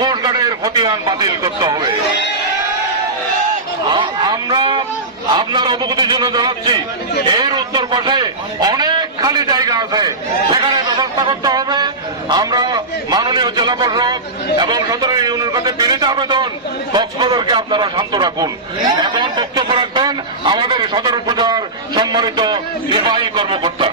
কোস্টগার্ডের খতিয়ান বাতিল করতে হবে। আমরা আপনার অবগতির জন্য জানাচ্ছি, এর উত্তর পাশে অনেক খালি জায়গা আছে, সেখানে ব্যবস্থা করতে হবে। আমরা মাননীয় জেলা প্রশাসক এবং 17 ইউনিয়নের কাছে বিনীত আবেদন, কক্সবাজারকে আপনারা শান্ত রাখুন। এখন বক্তব্য রাখবেন আমাদের সদর উপজেলার সম্মানিত নির্বাহী কর্মকর্তা।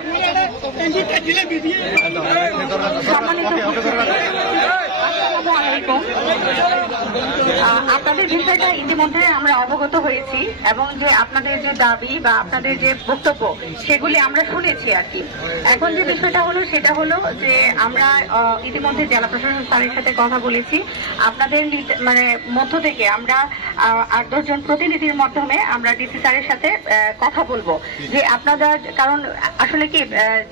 আপনাদের বিষয়টা ইতিমধ্যে আমরা অবগত হয়েছি এবং যে আপনাদের যে দাবি বা আপনাদের যে বক্তব্য সেগুলি আমরা শুনেছি আর কি। এখন যে বিষয়টা হলো সেটা হলো যে আমরা ইতিমধ্যে জেলা প্রশাসন স্যারের সাথে কথা বলেছি। আপনাদের মানে মধ্য থেকে আমরা 8-10 জন প্রতিনিধির মাধ্যমে আমরা ডিসি স্যারের সাথে কথা বলবো যে আপনাদের, কারণ আসলে কি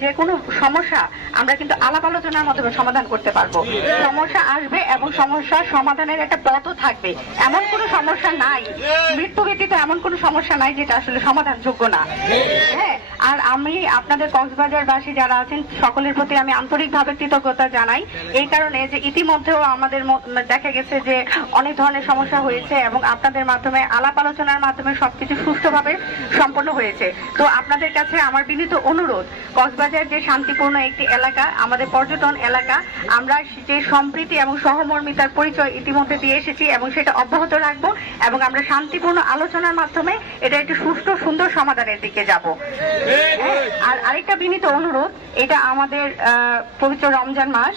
যে কোনো সমস্যা আমরা কিন্তু আলাপ আলোচনার মাধ্যমে সমাধান করতে পারবো। সমস্যা আসবে এবং সমস্যার সমাধানের একটা পথও থাকবে। এমন কোনো সমস্যা নাই, মৃত্যু ব্যতীত এমন কোনো সমস্যা নাই যেটা আসলে সমাধানযোগ্য না। হ্যাঁ, আর আমি আপনাদের কক্সবাজারবাসী যারা আছেন সকলের প্রতি আমি আন্তরিকভাবে কৃতজ্ঞতা জানাই, এই কারণে যে ইতিমধ্যেও আমাদের দেখা গেছে যে অনেক ধরনের সমস্যা হয়েছে এবং আপনাদের মাধ্যমে আলাপ আলোচনার মাধ্যমে সবকিছু সুষ্ঠুভাবে সম্পন্ন হয়েছে। তো আপনাদের কাছে আমার বিনীত অনুরোধ, কক্সবাজার যে শান্তিপূর্ণ একটি এলাকা, আমাদের পর্যটন এলাকা, আমরা যে সম্প্রীতি এবং সহমর্মিতার পরিচয় ইতিমধ্যে দিয়ে এসেছি এবং সেটা অব্যাহত রাখবো এবং আমরা শান্তিপূর্ণ আলোচনার মাধ্যমে এটা একটি সুষ্ঠু সুন্দর সমাধানের দিকে যাব। আর আরেকটা বিনীত অনুরোধ, এটা আমাদের পবিত্র রমজান মাস,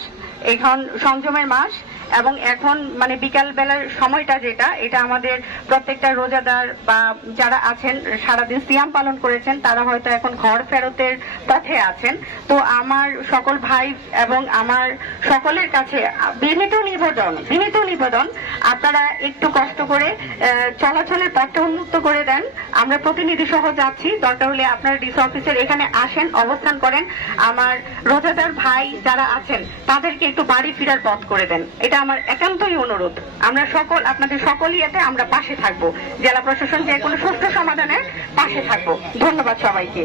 এখন সংযমের মাস এবং এখন মানে বিকাল বেলার সময়টা যেটা, এটা আমাদের প্রত্যেকটা রোজাদার বা যারা আছেন সারাদিন সিয়াম পালন করেছেন তারা হয়তো এখন ঘর ফেরতের পথে আছেন। তো আমার সকল ভাই এবং আমার সকলের কাছে বিনীত নিবেদন আপনারা একটু কষ্ট করে চলাচলের পথটা উন্মুক্ত করে দেন। আমরা প্রতিনিধি সহ যাচ্ছি, দরকার হলে আপনারা ডিসি অফিসের এখানে আসেন, অবস্থান করেন। আমার রোজাদার ভাই যারা আছেন তাদেরকে একটু বাড়ি ফেরার পথ করে দেন, এটা আমার একান্তই অনুরোধ। আমরা আপনাদের সকলই এতে আমরা পাশে থাকবো, জেলা প্রশাসন যে কোনো সুষ্ঠু সমাধানের পাশে থাকবো। ধন্যবাদ সবাইকে।